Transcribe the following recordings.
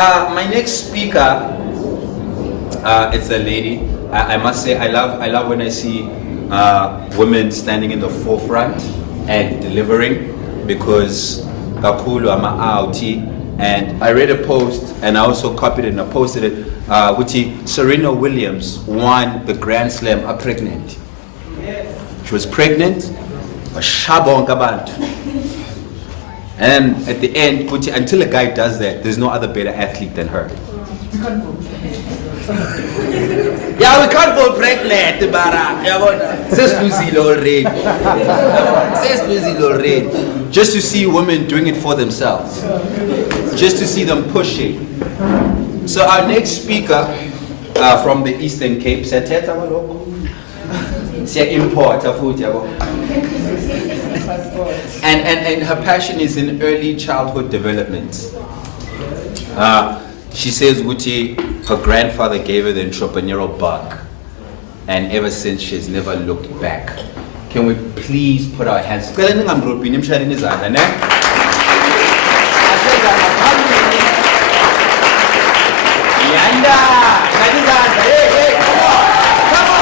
My next speaker, it's a lady. I must say, I love when I see women standing in the forefront and delivering, because kakhulu ama outie. And I read a post, and I also copied it and I posted it. Which Serena Williams won the Grand Slam pregnant. Yes. She was pregnant, a shabonga bantu. And at the end, until a guy does that, there's no other better athlete than her. Yeah, we can't vote pregnant, Bara. Just to see women doing it for themselves. Just to see them pushing. So our next speaker from the Eastern Cape, and her passion is in early childhood development. She says Guti, her grandfather gave her the entrepreneurial bug, and ever since she's never looked back. Can we please put our hands? Ayanda, Tetyana, hey, come on.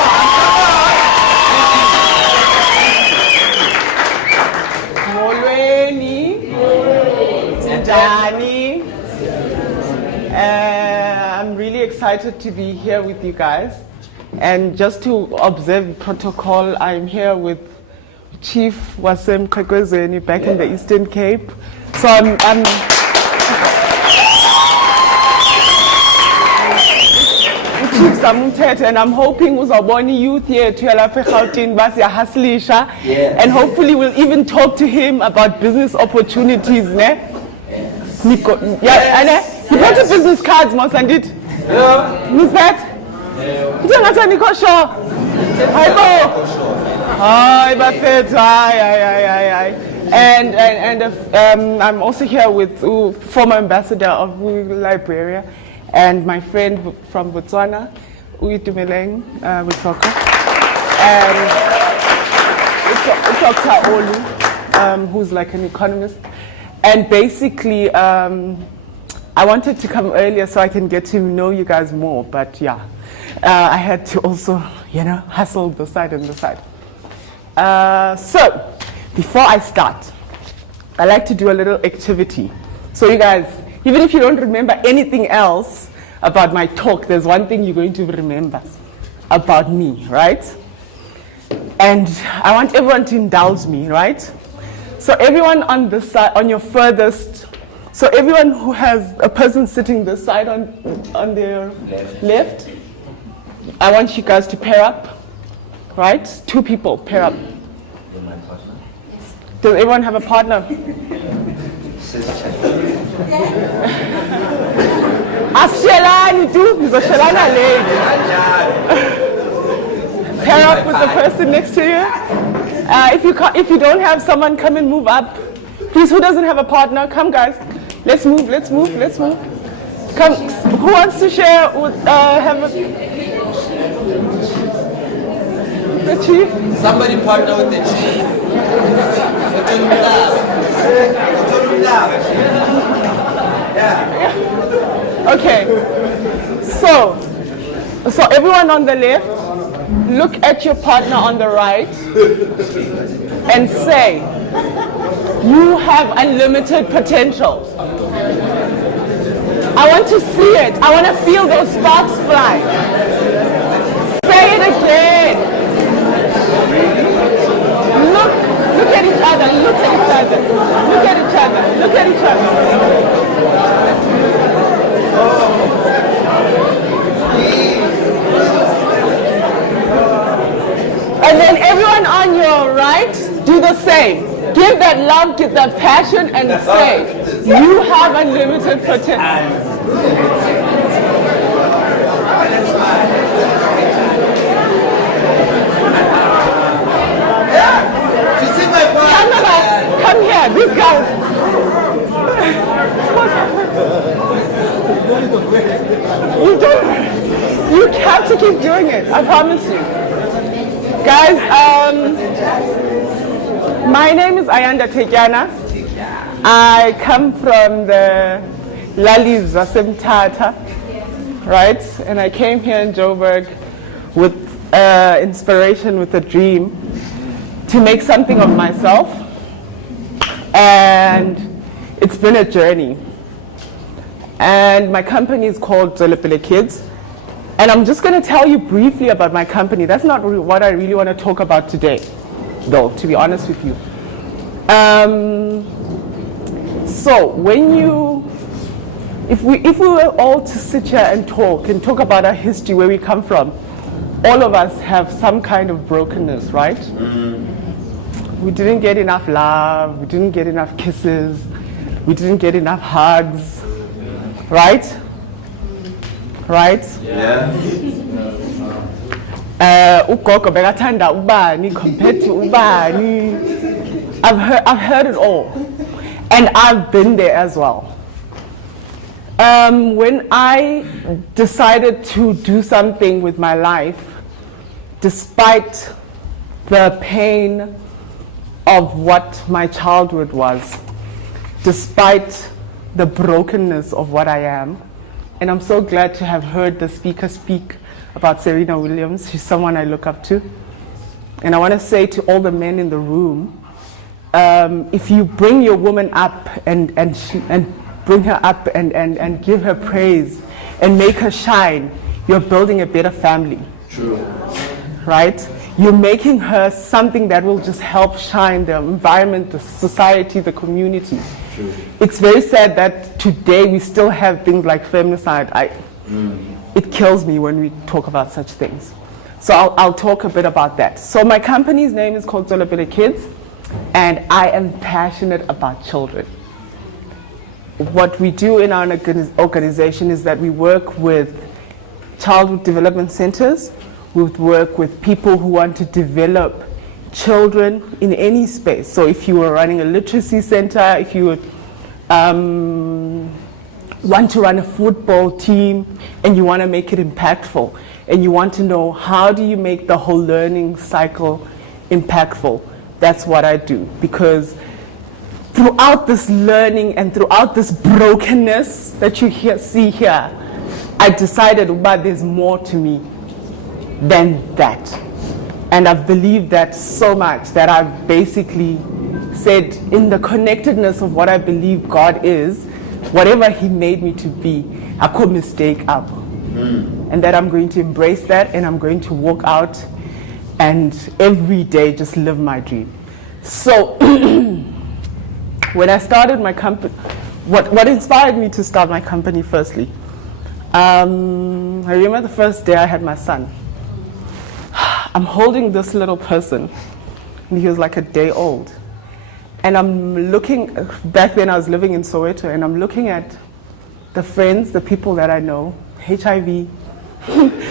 Molweni, Njani. I'm really excited to be here with you guys. And just to observe protocol, I'm here with Chief Wasem Kakwezeni back in the Eastern Cape. So I'm Chief Samutete, and I'm hoping uzaboni youth here to yalapha eGauteng basiyahaslisha, and hopefully we'll even talk to him about business opportunities, ne? Nico, yeah, ane? You got your business cards, Mosandit? Yeah. Miss Pat? You don't have Nico show. Hi, Bo. Hi, Buffett. Hi. And I'm also here with former ambassador of Liberia. And my friend from Botswana, Uyitumeleng Witoko, and Dr. Olu, who's like an economist. And basically, I wanted to come earlier so I can get to know you guys more, but yeah, I had to also, hustle the side and the side. So, before I start, I like to do a little activity. So you guys, even if you don't remember anything else about my talk, there's one thing you're going to remember about me, right? And I want everyone to indulge me, right? So everyone on the side, on your furthest, so everyone who has a person sitting this side on their left, I want you guys to pair up, right? 2 people, pair up. My partner? Does everyone have a partner? Ashelani too, Shelana lady. Pair up with the person next to you. If you don't have someone, come and move up. Please, who doesn't have a partner? Come, guys. Let's move. Come. Who wants to share? The chief? Somebody partner with the chief. Yeah. Okay. So everyone on the left, look at your partner on the right and say, you have unlimited potential. I want to see it. I want to feel those sparks fly. Say it again. Look at each other. And then everyone on your right, do the same. Give that love, give that passion, and say, you have unlimited potential. Come here, this guy. You have to keep doing it, I promise you. Guys, my name is Ayanda Tetyana. I come from the Lali's Zasemtata, right? And I came here in Joburg with inspiration, with a dream to make something of myself. And it's been a journey. And my company is called Zolepele Kids. And I'm just going to tell you briefly about my company. That's not what I really want to talk about today, though, to be honest with you. So if we were all to sit here and talk about our history, where we come from, all of us have some kind of brokenness, right? We didn't get enough love, we didn't get enough kisses, we didn't get enough hugs, right? Right? Yeah. Ugogo bekathanda ubani compared to ubani. I've heard it all, and I've been there as well. When I decided to do something with my life, despite the pain of what my childhood was, despite the brokenness of what I am, and I'm so glad to have heard the speaker speak about Serena Williams. She's someone I look up to. And I want to say to all the men in the room, if you bring your woman up and bring her up and give her praise and make her shine, you're building a better family. True. Right? You're making her something that will just help shine the environment, the society, the community. True. It's very sad that today we still have things like feminicide. It kills me when we talk about such things. So I'll talk a bit about that. So my company's name is called Zolepele Kids, and I am passionate about children. What we do in our organization is that we work with childhood development centers. We work with people who want to develop children in any space. So if you were running a literacy center, if you would, want to run a football team and you want to make it impactful, and you want to know how do you make the whole learning cycle impactful, that's what I do. Because throughout this learning and throughout this brokenness that you see here, I decided that there's more to me than that. And I've believed that so much that I've basically said, in the connectedness of what I believe God is, whatever He made me to be, I could mistake up. And that I'm going to embrace that, and I'm going to walk out and every day just live my dream. So when I started my company, what inspired me to start my company firstly? I remember the first day I had my son. I'm holding this little person, and he was like a day old. And I'm looking, back then I was living in Soweto, and I'm looking at the friends, the people that I know, HIV.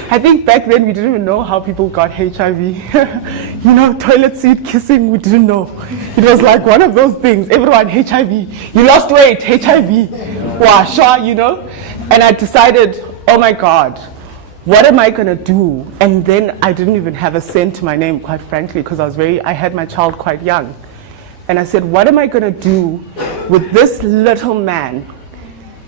I think back then we didn't even know how people got HIV. You know, toilet seat kissing, we didn't know. It was like one of those things, everyone HIV. You lost weight, HIV. Wow, sure, you know. And I decided, oh my God, what am I gonna do? And then I didn't even have a cent to my name, quite frankly, because I had my child quite young. And I said, what am I gonna do with this little man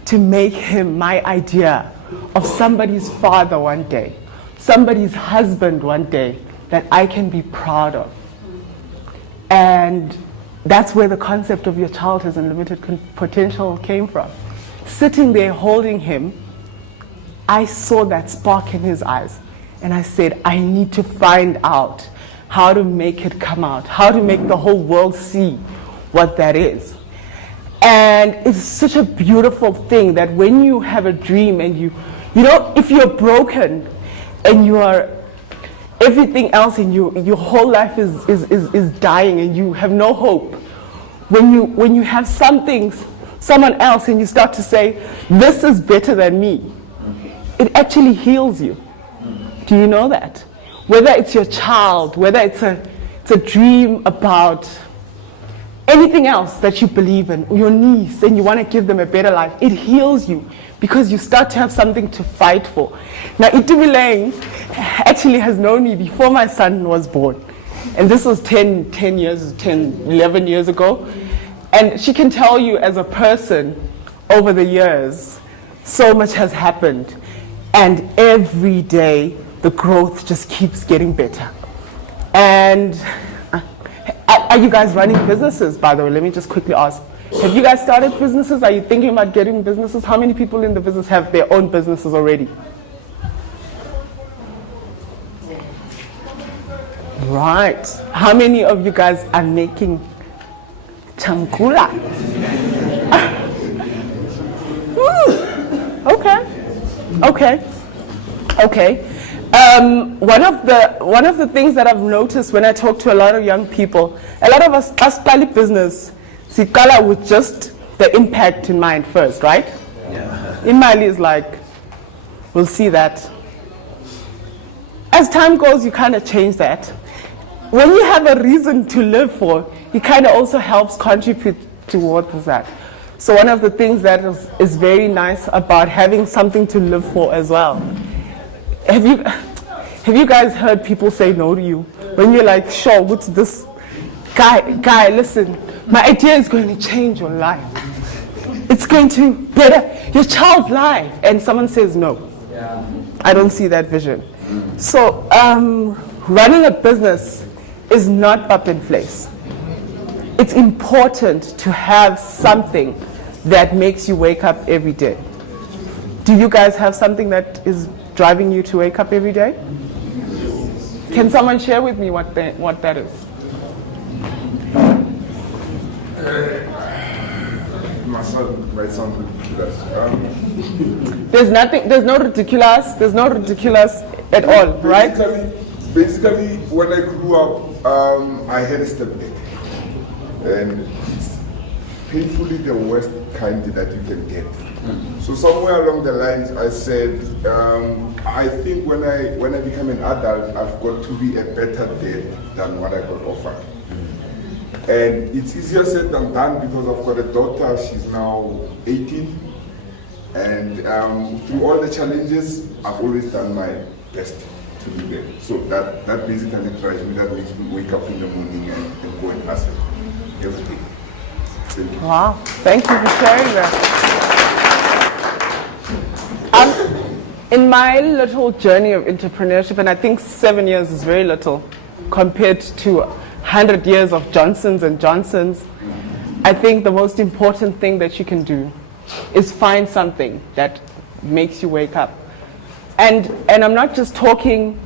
to make him my idea of somebody's father one day, somebody's husband one day that I can be proud of? And that's where the concept of your child has unlimited potential came from. Sitting there holding him, I saw that spark in his eyes, and I said, I need to find out how to make it come out, how to make the whole world see what that is. And it's such a beautiful thing that when you have a dream and you know, if you're broken and you are everything else in you, your whole life is dying and you have no hope. When you have someone else and you start to say, this is better than me, it actually heals you. Do you know that? Whether it's your child, whether it's a dream about anything else that you believe in, your niece, and you want to give them a better life, it heals you because you start to have something to fight for. Now, Itubileng actually has known me before my son was born. And this was 11 years ago. And she can tell you as a person over the years, so much has happened. And every day, the growth just keeps getting better. And are you guys running businesses, by the way? Let me just quickly ask. Have you guys started businesses? Are you thinking about getting businesses? How many people in the business have their own businesses already? Right. How many of you guys are making chankula? Okay. One of the things that I've noticed when I talk to a lot of young people, a lot of us start business, sikala with just the impact in mind first, right? Yeah. In Mali is like, we'll see that. As time goes, you kind of change that. When you have a reason to live for, it kind of also helps contribute towards that. So one of the things that is very nice about having something to live for as well. Have you guys heard people say no to you? When you're like, sure, what's this? Guy, listen, my idea is going to change your life. It's going to better your child's life. And someone says no. Yeah. I don't see that vision. So running a business is not up in place. It's important to have something that makes you wake up every day. Do you guys have something that is driving you to wake up every day? Can someone share with me what that is? My son might sound ridiculous. There's no ridiculous at all, right? Basically, when I grew up, I had a stepdad. And it's painfully the worst kind that you can get. So somewhere along the lines, I said, I think when I become an adult, I've got to be a better dad than what I got offered. And it's easier said than done because I've got a daughter, she's now 18. And through all the challenges, I've always done my best to be there. So that basically drives me, that makes me wake up in the morning and go and hustle every day. Thank you. Wow, thank you for sharing that. In my little journey of entrepreneurship, and I think 7 years is very little compared to 100 years of Johnson's and Johnson's, I think the most important thing that you can do is find something that makes you wake up. And I'm not just talking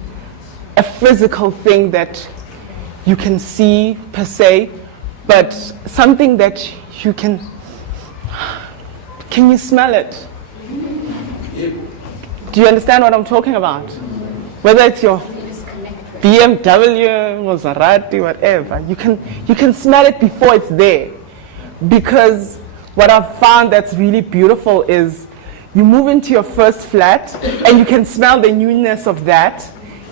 a physical thing that you can see per se, but something that you can you smell it? Do you understand what I'm talking about? Whether it's your BMW, Maserati, whatever, you can smell it before it's there. Because what I've found that's really beautiful is you move into your first flat and you can smell the newness of that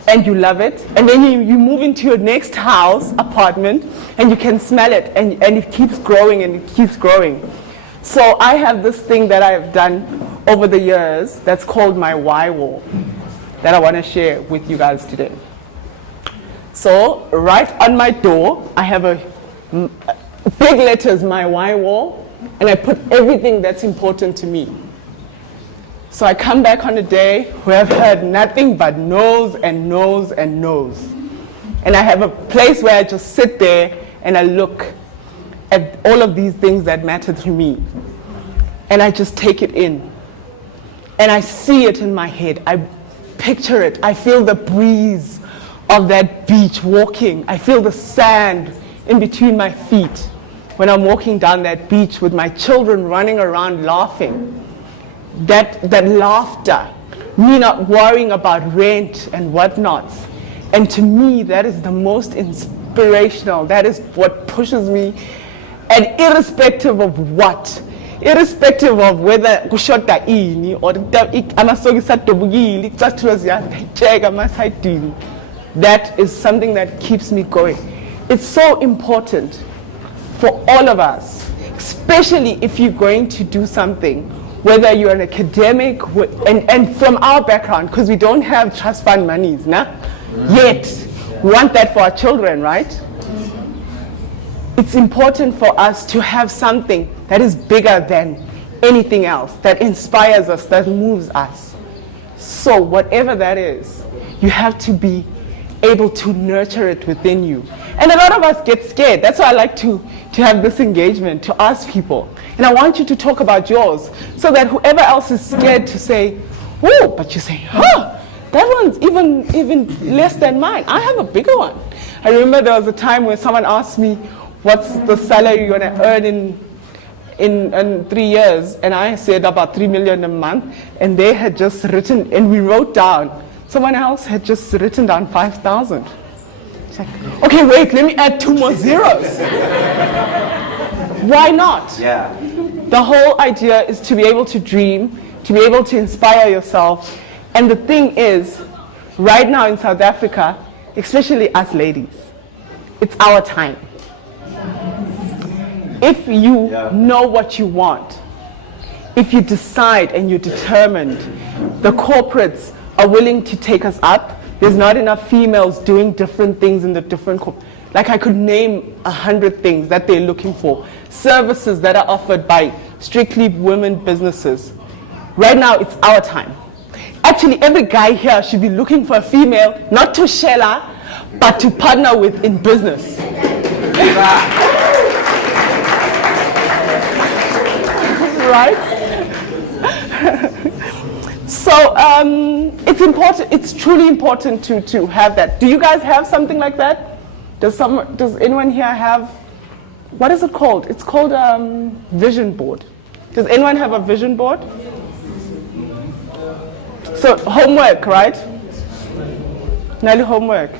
and you love it. And then you move into your next house, apartment, and you can smell it and it keeps growing and it keeps growing. So I have this thing that I have done over the years that's called my why wall that I want to share with you guys today. So right on my door, I have a big letters, my why wall, and I put everything that's important to me. So I come back on a day where I've heard nothing but no's and no's and no's. And I have a place where I just sit there and I look at all of these things that matter to me. And I just take it in. And I see it in my head. I picture it. I feel the breeze of that beach walking. I feel the sand in between my feet when I'm walking down that beach with my children running around laughing. That laughter, me not worrying about rent and whatnot. And to me, that is the most inspirational. That is what pushes me. And irrespective of what, irrespective of whether kushota ini or that is something that keeps me going. It's so important for all of us, especially if you're going to do something, whether you're an academic, and from our background, because we don't have trust fund monies, yet we want that for our children, right? It's important for us to have something that is bigger than anything else that inspires us, that moves us. So whatever that is, you have to be able to nurture it within you. And a lot of us get scared. That's why I like to have this engagement, to ask people. And I want you to talk about yours, so that whoever else is scared to say, oh, but you say, huh, that one's even less than mine. I have a bigger one. I remember there was a time when someone asked me, what's the salary you're going to earn in 3 years? And I said about 3 million a month. And they had just written, and we wrote down, someone else had just written down 5,000. It's like, okay, wait, let me add 2 more zeros. Why not? Yeah. The whole idea is to be able to dream, to be able to inspire yourself. And the thing is, right now in South Africa, especially us ladies, it's our time. If you know what you want, if you decide and you're determined, the corporates are willing to take us up. There's not enough females doing different things in the different like I could name 100 things that they're looking for. Services that are offered by strictly women businesses. Right now, it's our time. Actually, every guy here should be looking for a female, not to share her, but to partner with in business. Right? So it's important. It's truly important to have that. Do you guys have something like that? Does anyone here have? What is it called? It's called vision board. Does anyone have a vision board? So homework, right? Nelly, homework.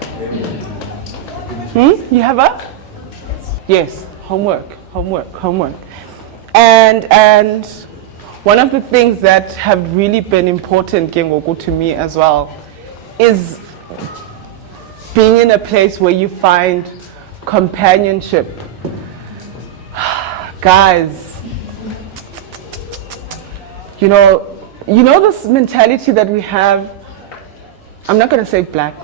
You have a? Yes, homework. And one of the things that have really been important, Gengoku, to me as well, is being in a place where you find companionship. Guys, you know this mentality that we have, I'm not going to say black,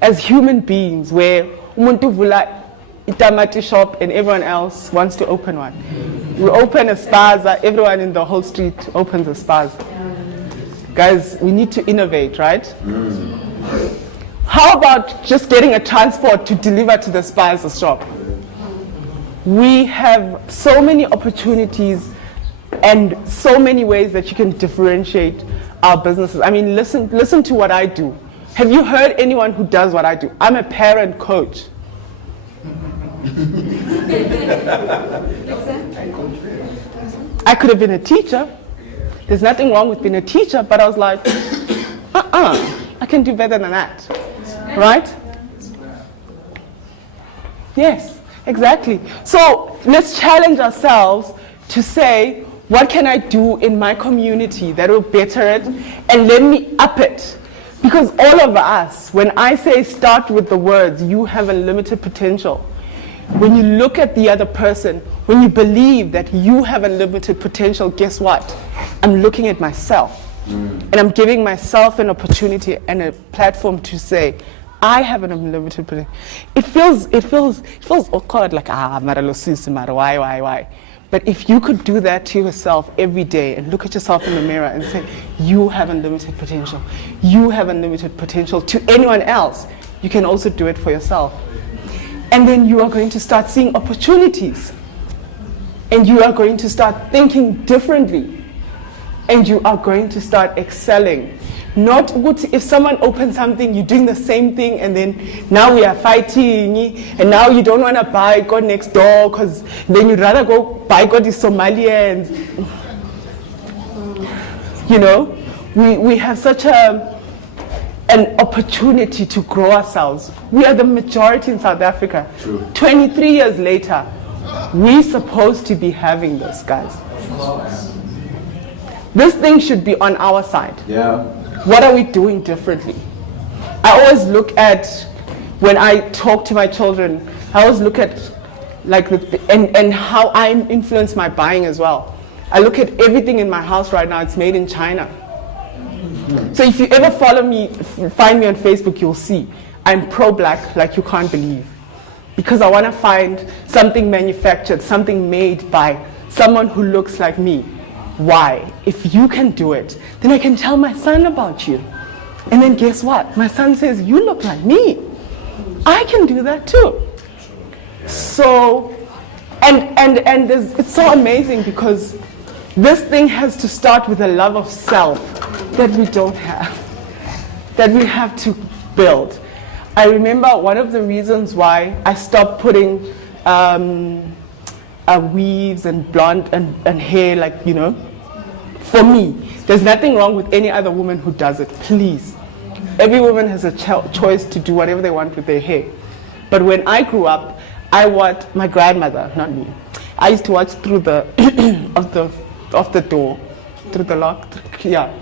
as human beings, where umuntu vula itamati shop and everyone else wants to open one. We open a spaza, everyone in the whole street opens a spaza. Guys, we need to innovate, right? How about just getting a transport to deliver to the spaza shop? We have so many opportunities and so many ways that you can differentiate our businesses. I mean, listen to what I do. Have you heard anyone who does what I do? I'm a parent coach. I could have been a teacher. There's nothing wrong with being a teacher, but I was like, I can do better than that. Right? Yes, exactly. So let's challenge ourselves to say, what can I do in my community that will better it, and let me up it? Because all of us, when I say start with the words, you have unlimited potential. When you look at the other person, when you believe that you have unlimited potential, guess what? I'm looking at myself. And I'm giving myself an opportunity and a platform to say, I have an unlimited potential. It feels awkward, like, why? But if you could do that to yourself every day and look at yourself in the mirror and say, you have unlimited potential. You have unlimited potential to anyone else. You can also do it for yourself. And then you are going to start seeing opportunities. And you are going to start thinking differently. And you are going to start excelling. Not if someone opens something, you're doing the same thing, and then now we are fighting, and now you don't want to buy God next door, because then you'd rather go buy God the Somalians. You know, we have such an opportunity to grow ourselves. We are the majority in South Africa. True. 23 years later, we're supposed to be having this, guys. This thing should be on our side. Yeah. What are we doing differently? I always look at, when I talk to my children, I always look at and how I influence my buying as well. I look at everything in my house right now, it's made in China. So if you ever follow me, find me on Facebook, you'll see I'm pro-black like you can't believe. Because I want to find something manufactured, something made by someone who looks like me. Why? If you can do it, then I can tell my son about you. And then guess what? My son says, you look like me. I can do that too. So, and it's so amazing because this thing has to start with a love of self that we don't have, that we have to build. I remember one of the reasons why I stopped putting weaves and blonde and hair, like, you know, for me, there's nothing wrong with any other woman who does it, please. Every woman has a choice to do whatever they want with their hair. But when I grew up, I watched my grandmother, not me. I used to watch through the of the door, through the lock. Yeah,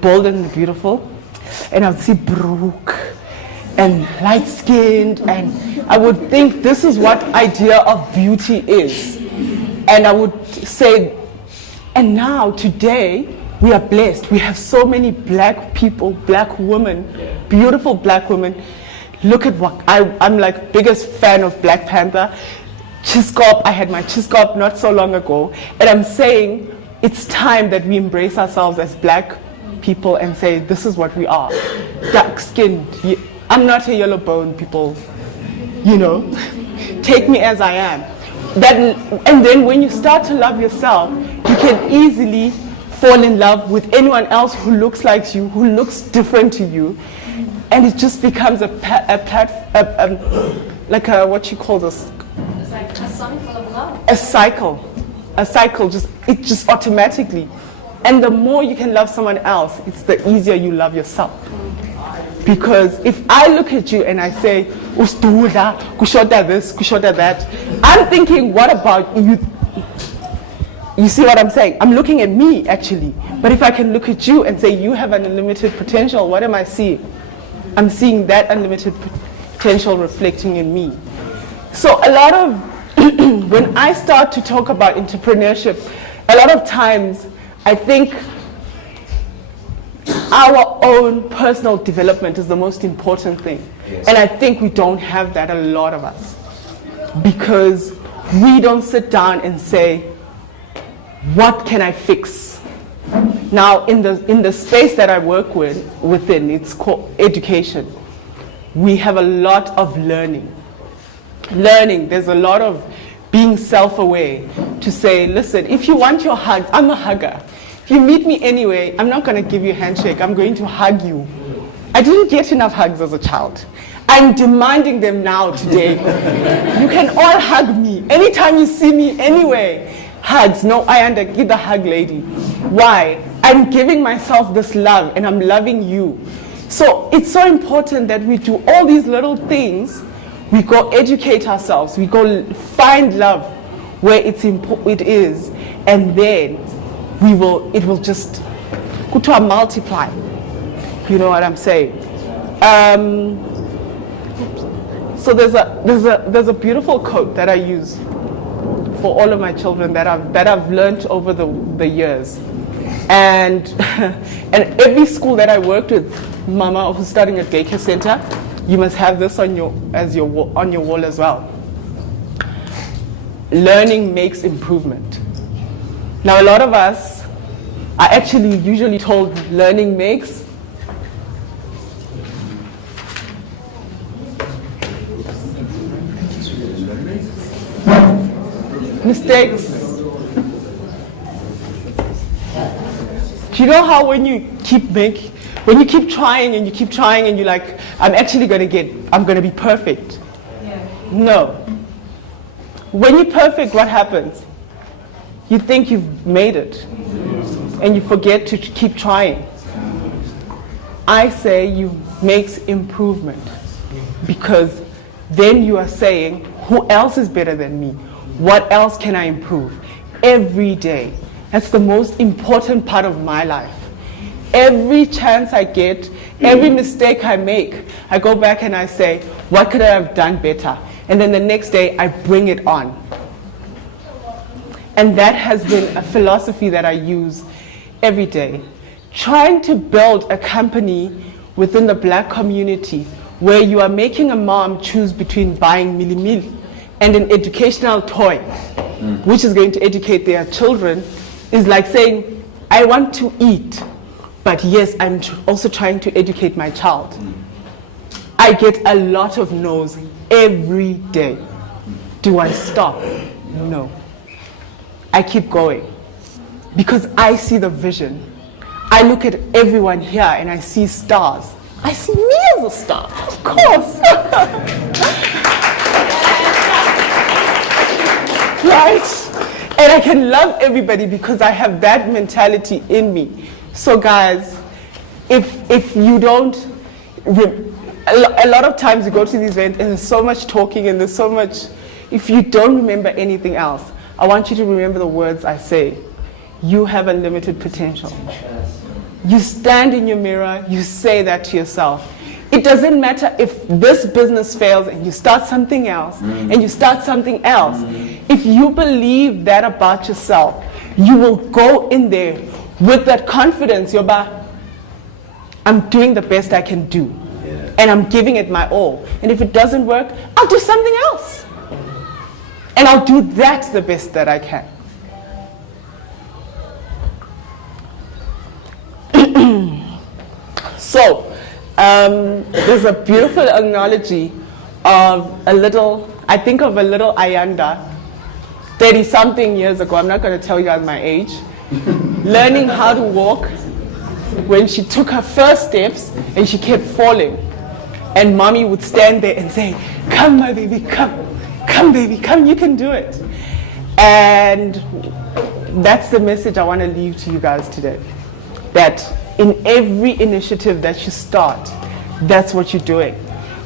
bold and beautiful, and I would see Brooke and light-skinned, and I would think this is what idea of beauty is, and I would say, and now today we are blessed. We have so many black people, black women, beautiful black women. Look at what I'm like biggest fan of Black Panther. Chiskop, I had my Chiskop not so long ago, and I'm saying it's time that we embrace ourselves as black people and say this is what we are. Dark skinned. I'm not a yellow bone, people. You know, take me as I am. And then when you start to love yourself, you can easily fall in love with anyone else who looks like you, who looks different to you, and it just becomes like a what you call this? It's like a cycle of love. A cycle, just automatically. And the more you can love someone else, it's the easier you love yourself. Because if I look at you and I say, Ustuda, kushota this, kushota that, I'm thinking, what about you? You see what I'm saying? I'm looking at me, actually. But if I can look at you and say, you have an unlimited potential, what am I seeing? I'm seeing that unlimited potential reflecting in me. So a lot of, when I start to talk about entrepreneurship, a lot of times I think our own personal development is the most important thing. Yes. And I think we don't have that, a lot of us. Because we don't sit down and say, what can I fix? Now, in the space that I work within, it's called education. We have a lot of learning. There's a lot of being self-aware to say, listen, if you want your hugs, I'm a hugger. If you meet me anyway, I'm not going to give you a handshake. I'm going to hug you. I didn't get enough hugs as a child. I'm demanding them now today. You can all hug me. Anytime you see me anyway, hugs. No, Ayanda, give the hug, lady. Why? I'm giving myself this love and I'm loving you. So it's so important that we do all these little things. We go educate ourselves. We go find love where it is, and then it will just go to multiply. You know what I'm saying? So there's a beautiful quote that I use for all of my children that I've learned over the years, and every school that I worked with, Mama, who's studying at daycare center, you must have this on your wall as well. Learning makes improvement. Now, a lot of us are actually usually told learning makes mistakes. Do you know how when you keep trying and you're like, I'm going to be perfect. Yeah. No. When you're perfect, what happens? You think you've made it and you forget to keep trying. I say you makes improvement, because then you are saying, who else is better than me? What else can I improve? Every day. That's the most important part of my life. Every chance I get, every mistake I make, I go back and I say, what could I have done better? And then the next day I bring it on. And that has been a philosophy that I use every day. Trying to build a company within the black community where you are making a mom choose between buying Mili and an educational toy, which is going to educate their children, is like saying, I want to eat, but yes, I'm also trying to educate my child. I get a lot of no's every day. Do I stop? No. I keep going because I see the vision. I look at everyone here and I see stars. I see me as a star, of course. Right? And I can love everybody because I have that mentality in me. So guys, if you don't, a lot of times you go to these events and there's so much talking and there's so much, if you don't remember anything else, I want you to remember the words I say. You have unlimited potential. You stand in your mirror, you say that to yourself. It doesn't matter if this business fails and you start something else and you start something else. If you believe that about yourself, you will go in there with that confidence. I'm doing the best I can do. And I'm giving it my all. And if it doesn't work, I'll do something else. And I'll do that the best that I can. So, there's a beautiful analogy of I think of a little Ayanda, 30-something years ago, I'm not going to tell you guys my age, learning how to walk when she took her first steps and she kept falling. And mommy would stand there and say, come my baby, come baby, come, you can do it. And that's the message I want to leave to you guys today. That in every initiative that you start, that's what you're doing.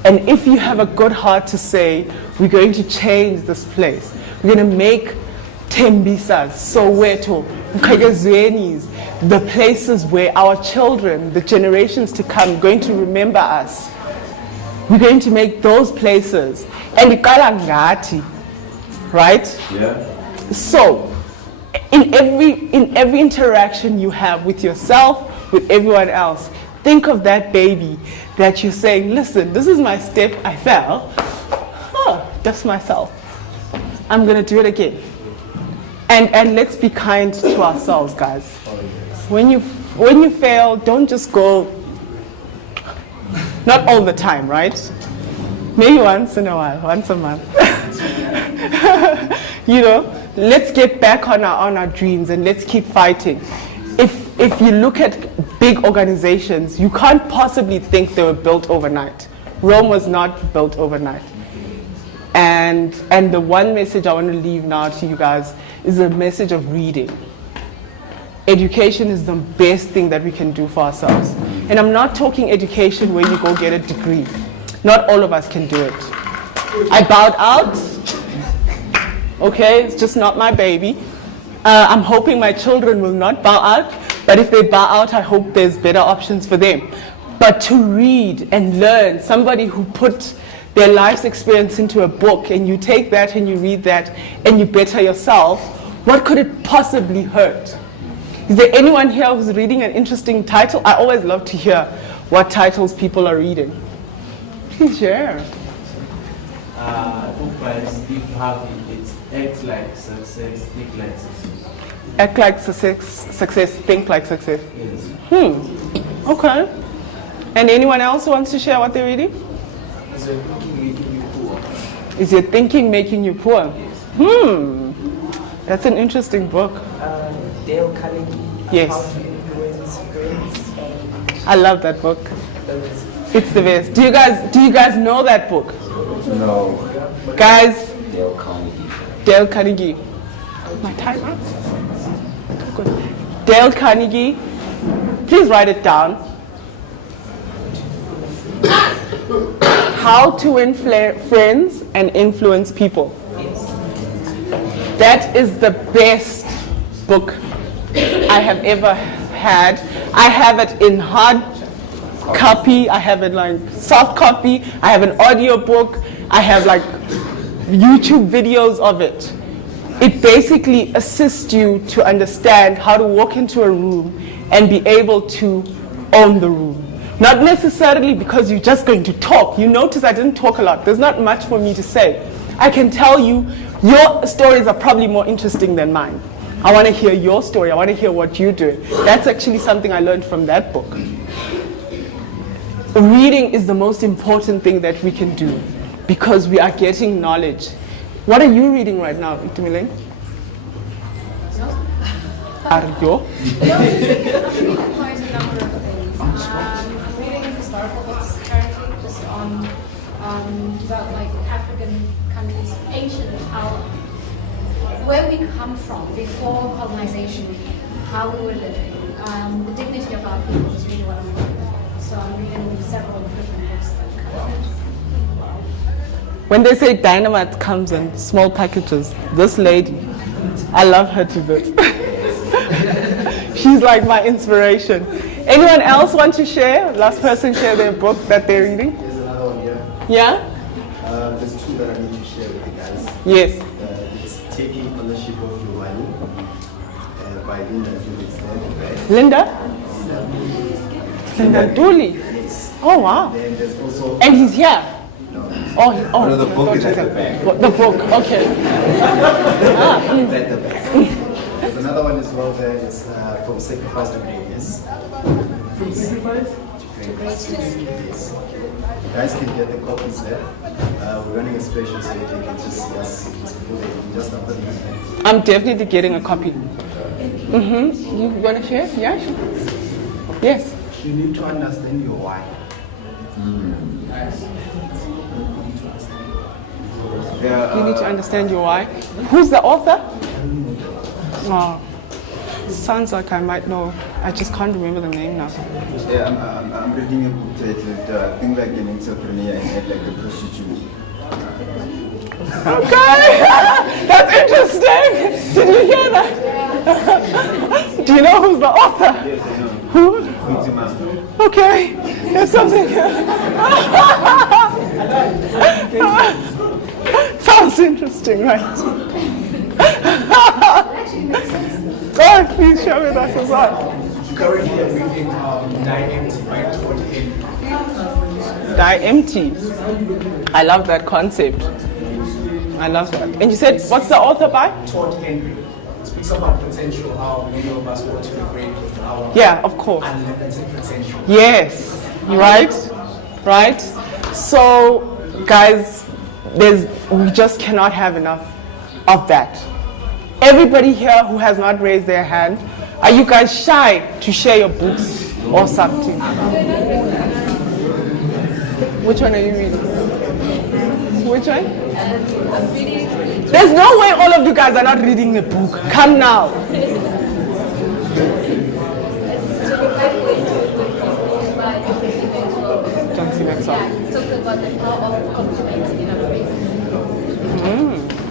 And if you have a good heart to say, we're going to change this place, we're going to make Tembisa, Soweto, Mkagazwenis, the places where our children, the generations to come, are going to remember us. We're going to make those places. And ikalangati, right? Yeah. So, in every interaction you have with yourself, with everyone else, think of that baby that you're saying, listen, this is my step, I fell. Oh, that's myself. I'm going to do it again. And let's be kind to ourselves, guys. When you fail, don't just go, not all the time, right? Maybe once in a while, once a month. You know, let's get back on our dreams and let's keep fighting. If you look at big organizations, you can't possibly think they were built overnight. Rome was not built overnight. And the one message I want to leave now to you guys is a message of reading. Education is the best thing that we can do for ourselves. And I'm not talking education where you go get a degree. Not all of us can do it. I bowed out. Okay, it's just not my baby. I'm hoping my children will not bow out. But if they bow out, I hope there's better options for them. But to read and learn, somebody who put their life's experience into a book, and you take that and you read that and you better yourself, what could it possibly hurt? Is there anyone here who's reading an interesting title? I always love to hear what titles people are reading. Please share. Book by Steve Harvey. It's Act Like Success, Think Like Success. Act like success, think like success. Yes. Okay. And anyone else who wants to share what they're reading? Is your thinking making you poor? Is your thinking making you poor? Yes. That's an interesting book. Dale Carnegie. Yes. How to Influence Friends. I love that book. And It's the best. Do you guys know that book? No. Guys, Dale Carnegie. Dale Carnegie. My time up. Good. Dale Carnegie. Please write it down. How to Win Friends and Influence People. That is the best book I have ever had. I have it in hard copy, I have it like soft copy, I have an audio book, I have like YouTube videos of it. It basically assists you to understand how to walk into a room and be able to own the room. Not necessarily because you're just going to talk. You notice I didn't talk a lot. There's not much for me to say. I can tell you your stories are probably more interesting than mine. I want to hear your story. I want to hear what you're doing. That's actually something I learned from that book. Reading is the most important thing that we can do because we are getting knowledge. What are you reading right now, Itumeleng? Aryo? I'm reading quite a number of things. I'm reading historical books currently, just on about like African countries, ancient, where we come from before colonization, how we were living, the dignity of our people is really what I'm reading. So I'm reading several different books that cover it. When they say dynamite comes in small packages, this lady, I love her to bits. She's like my inspiration. Anyone else want to share? Last person share their book that they're reading? There's another one here. Yeah? There's two that I need to share with you guys. Yes. It's Taking Ownership of Your Money by Linda Dooley. Linda? Linda Dooley. Yes. Oh, wow. Then there's also And he's here. Oh, No, the book is at the back. The book, okay. it's at the back. There's another one as well there. It's From Sacrifice to Greatness. From Sacrifice to Greatness. Yes. You guys can get the copies there. We're running a special so you can just see us just after the event. I'm definitely getting a copy. You want to share? Yeah, sure. Yes. You need to understand your why. You need to understand your why. Who's the author? Oh, sounds like I might know. I just can't remember the name now. Yeah, I'm reading a book titled Think Like an Entrepreneur and Act Like a Prostitute. Okay, that's interesting. Did you hear that? Do you know who's the author? Yes, I know. Who? Ultima. Okay, there's something. Sounds interesting, right? Oh, please share with us as well. Currently, I'm reading Die Empty by Todd Henry. Die Empty. I love that concept. I love that. And you said, what's the author by? Todd Henry speaks about potential, how many of us want to be great with our Yeah, of course. unlimited potential. Yes, right. So, guys, we just cannot have enough of that. Everybody here who has not raised their hand, are you guys shy to share your books or something? Which one are you reading? Which one? There's no way all of you guys are not reading a book. Come now. John C. Maxwell. Talk about the power of compliment in our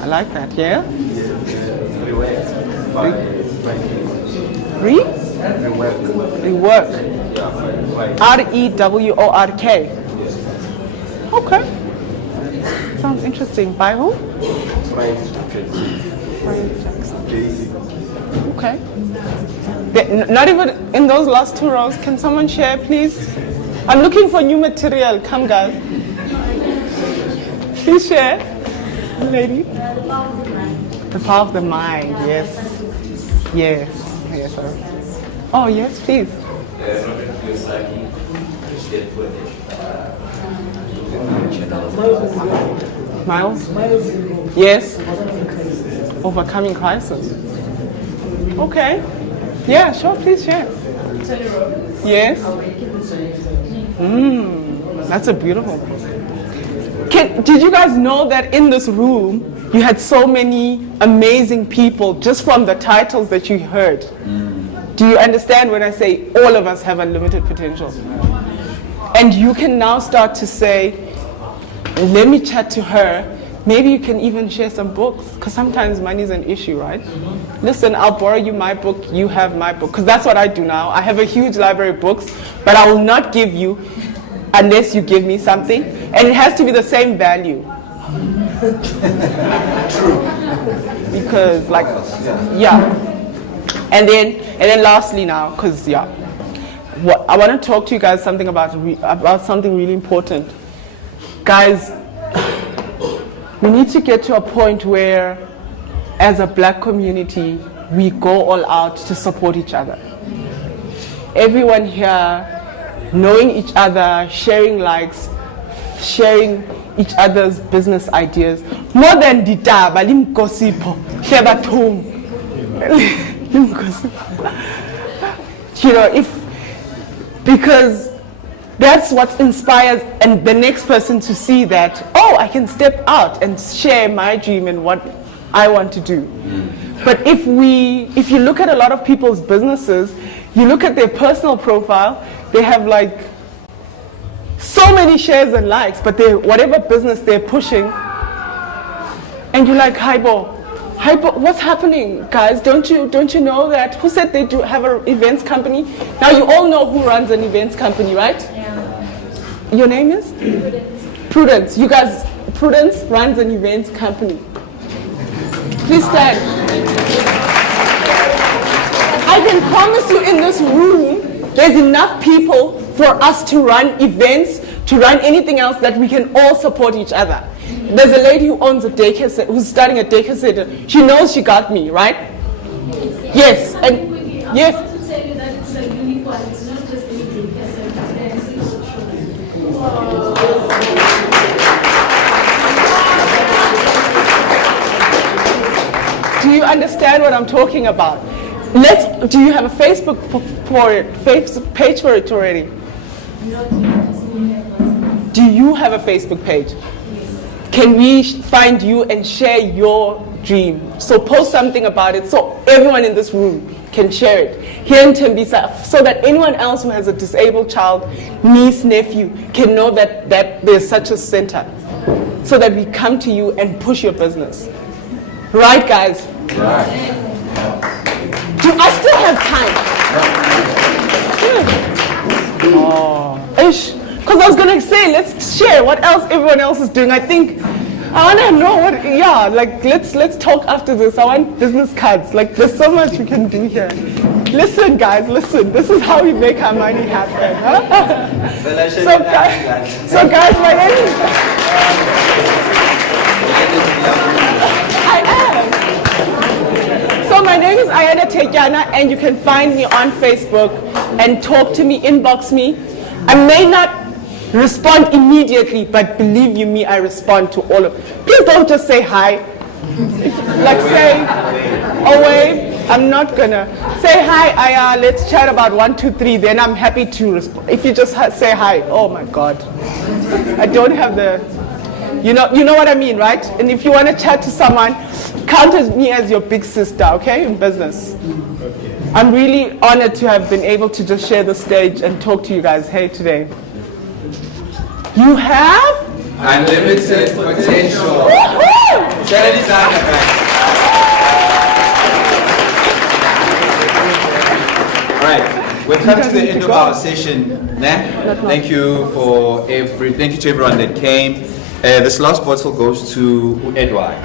I like that, yeah? Rework by Rework. R-E-W-O-R-K. Okay. Sounds interesting. By who? Brian Jackson. Okay. Not even in those last two rows. Can someone share, please? I'm looking for new material. Come, guys. Please share. Lady. The power of the mind. Yes. Yes. Yes, sir. Oh, yes, please. Miles? Yes. Overcoming crisis. Okay. Yeah, sure, please share. Yes. That's a beautiful. Did you guys know that in this room you had so many amazing people just from the titles that you heard? Do you understand when I say all of us have unlimited potential? And you can now start to say, let me chat to her. Maybe you can even share some books, because sometimes money is an issue, right? Listen, I'll borrow you my book, you have my book, because that's what I do now. I have a huge library of books, but I will not give you unless you give me something, and it has to be the same value. True. Because, like, yeah. And then lastly now, because I want to talk to you guys something about something really important. Guys, we need to get to a point where, as a black community, we go all out to support each other. Everyone here knowing each other, sharing likes, sharing each other's business ideas. More than ditaba, limkosipo, shebatum. You know, because that's what inspires and the next person to see that, oh, I can step out and share my dream and what I want to do. But if you look at a lot of people's businesses, you look at their personal profile, they have like so many shares and likes, but whatever business they're pushing, and you're like, Hypo, what's happening, guys? Don't you know that? Who said they do have an events company? Now you all know who runs an events company, right? Yeah. Your name is? Prudence. You guys, Prudence runs an events company. Please stand. I can promise you in this room, there's enough people for us to run events, to run anything else that we can all support each other. There's a lady who owns a daycare center, who's starting a daycare center. She knows she got me, right? Yes. And yes. I want to tell you that it's a unicorn. It's not just any daycare center. Do you understand what I'm talking about? Do you have a Facebook page for it already? Do you have a Facebook page? Can we find you and share your dream? So post something about it so everyone in this room can share it. Here in Tembisa, so that anyone else who has a disabled child, niece, nephew, can know that there's such a center. So that we come to you and push your business. Right, guys? Right. Do I still have time? Oh, ish. Because I was going to say, let's share what else everyone else is doing. I want to know what, yeah, like let's talk after this. I want business cards. Like there's so much we can do here. Listen, guys, listen. This is how we make our money happen. Huh? So guys, my name is... I am. So my name is Ayanda Tetyana, and you can find me on Facebook and talk to me, inbox me. I may not respond immediately, but believe you me, I respond to all of it. Please don't just say hi. Like say, oh wait, I'm not gonna. Say hi, Aya, let's chat about 1, 2, 3, then I'm happy to respond. If you just say hi, oh my God. I don't have the, you know what I mean, right? And if you want to chat to someone, count me as your big sister, okay, in business. I'm really honored to have been able to just share the stage and talk to you guys here today. You have unlimited potential. All right, we've come to the end of our session. Thank you to everyone that came. This last bottle goes to Edward.